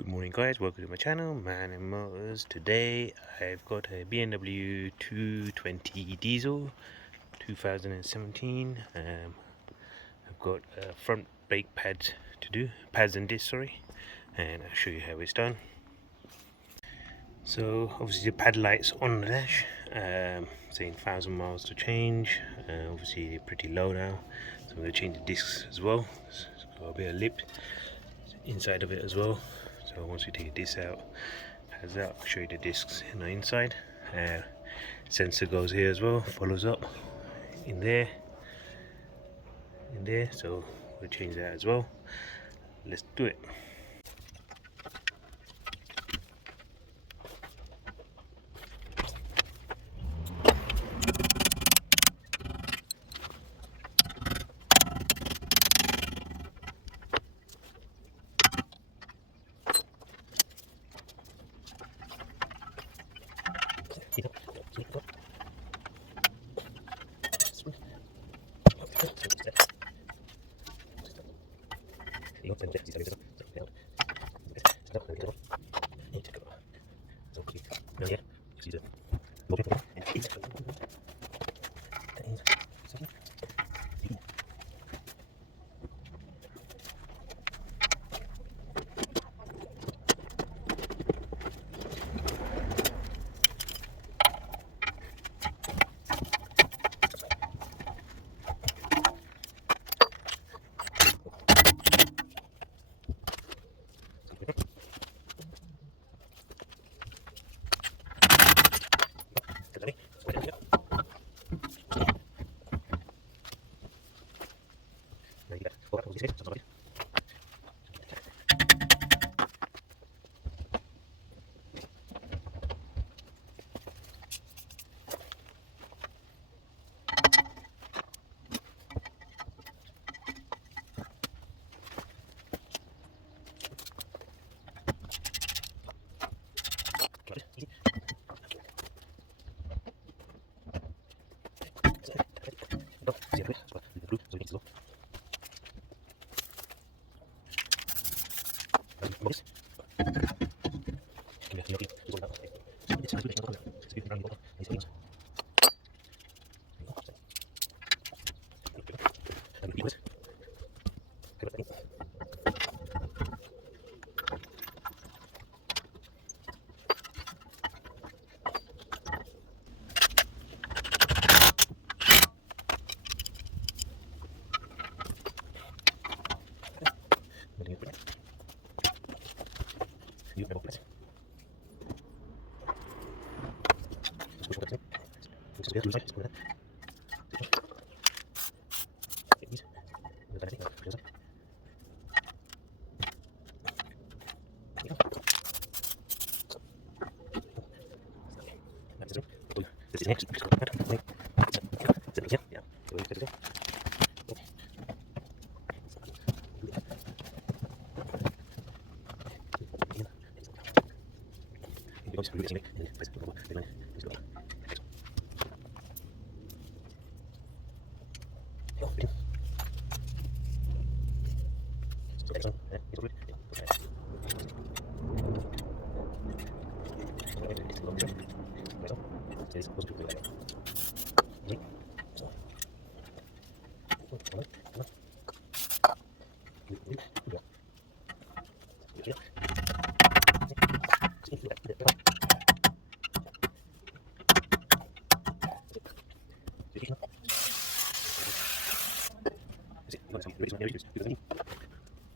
Good morning guys, welcome to my channel, Man and Motors. Today I've got a BMW 220 diesel 2017. I've got front brake pads to do, pads and discs, sorry, and I'll show you how it's done. So obviously the pad lights on the dash, saying 1,000 miles to change. Obviously they're pretty low now, so I'm going to change the discs as well. It's got a bit of lip inside of it as well. So once we take this out, pads out, I'll show you the discs on the inside. Sensor goes here as well, follows up in there, so we'll change that as well. Let's do it.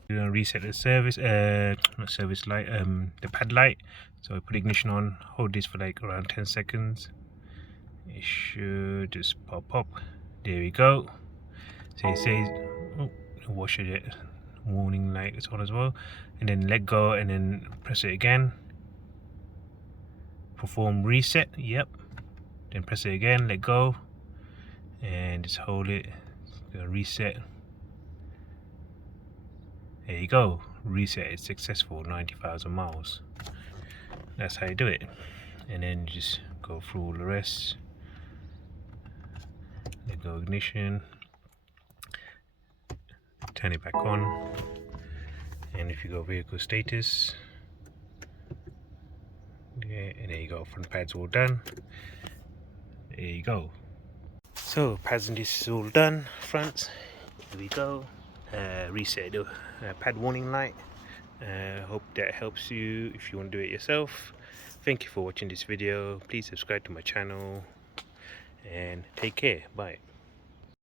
We're gonna reset the service, not service light, the pad light. So I put ignition on, hold this for like around 10 seconds. It should just pop up. There we go. So it says, oh, wash it, warning light is on as well. And then let go and then press it again. Perform reset, yep. Then press it again, let go. And just hold it, reset. There you go, reset is successful, 90,000 miles. That's how you do it. And then just go through all the rest. Let go ignition, turn it back on, and if you go vehicle status, Yeah, and there you go, front pads all done. There you go. So pads and this is all done, fronts. Here we go. Reset the pad warning light. Hope that helps you if you want to do it yourself. Thank you for watching this video. Please subscribe to my channel and take care. Bye.